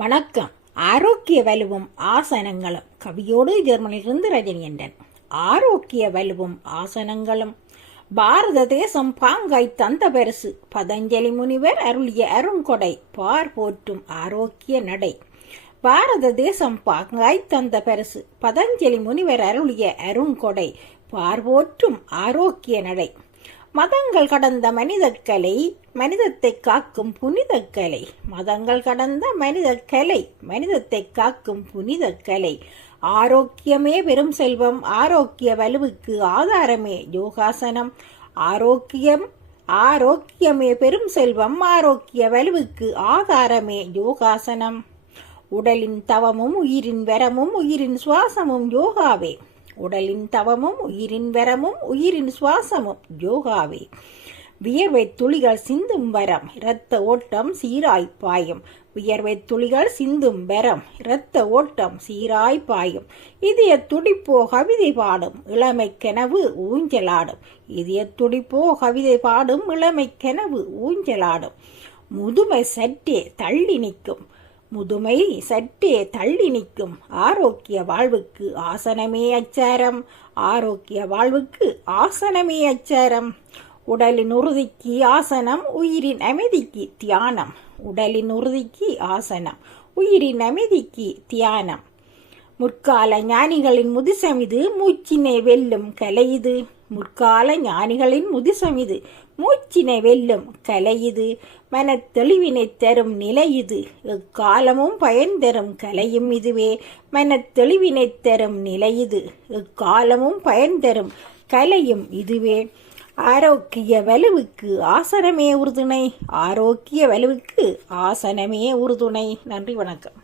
வணக்கம். ஆரோக்கிய வலுவும் ஆசனங்களும். கவியோடு ஜெர்மனியிலிருந்து ரஜினியண்டன். ஆரோக்கிய வலுவும் ஆசனங்களும். பாரத தேசம் பாங்காய் தந்த பரிசு பதஞ்சலி முனிவர் அருளிய அருங்கொடை பார் போற்றும் ஆரோக்கிய நடை. பாரத தேசம் பாங்காய் தந்த பரிசு பதஞ்சலி முனிவர் அருளிய அருங்கொடை பார் போற்றும் ஆரோக்கிய நடை. மதங்கள் கடந்த மனிதக்கலை மனிதத்தை காக்கும் புனிதக்கலை. மதங்கள் கடந்த மனிதக்கலை மனிதத்தை காக்கும் புனிதக்கலை. ஆரோக்கியமே பெரும் செல்வம் ஆரோக்கிய வலுவுக்கு ஆதாரமே யோகாசனம். ஆரோக்கியமே பெரும் செல்வம் ஆரோக்கிய வலுவுக்கு ஆதாரமே யோகாசனம். உடலின் தவமும் உயிரின் வரமும் உயிரின் சுவாசமும் யோகாவே. உடலின் தவமும் உயிரின் வரமும் உயிரின் சுவாசமும் யோகாவே. வியர்வை துளிகள் சிந்தும் வரம் இரத்த ஓட்டம் சீராய் பாயும். வியர்வை துளிகள் சிந்தும் வரம் இரத்த ஓட்டம் சீராய் பாயும். இதய துடிப்போ கவிதை பாடும் இளமை கனவு ஊஞ்சலாடும். இதய துடிப்போ கவிதை பாடும் இளமை கனவு ஊஞ்சலாடும். முதுமை சற்றே தள்ளி நிற்கும். முதுமை சற்றே தள்ளி நிற்கும். ஆரோக்கிய வாழ்வுக்கு ஆசனமே அச்சாரம். ஆரோக்கிய வாழ்வுக்கு ஆசனமே அச்சாரம். உடலின் உறுதிக்கு ஆசனம் உயிரின் அமைதிக்கு தியானம். உடலின் உறுதிக்கு ஆசனம் உயிரின் அமைதிக்கு தியானம். முற்கால ஞானிகளின் முதிசமிது மூச்சினை வெல்லும் கலையுது. முற்கால ஞானிகளின் முதிசமிது மூச்சினை வெல்லும் கலையுது. மனத்தெளிவினை தரும் நிலையுது. எக்காலமும் பயன் தரும் கலையும் இதுவே. மனத்தெளிவினை தரும் நிலையுது. எக்காலமும் பயன் தரும் கலையும் இதுவே. ஆரோக்கிய வலுவுக்கு ஆசனமே உறுதுணை. ஆரோக்கிய வலுவுக்கு ஆசனமே உறுதுணை. நன்றி, வணக்கம்.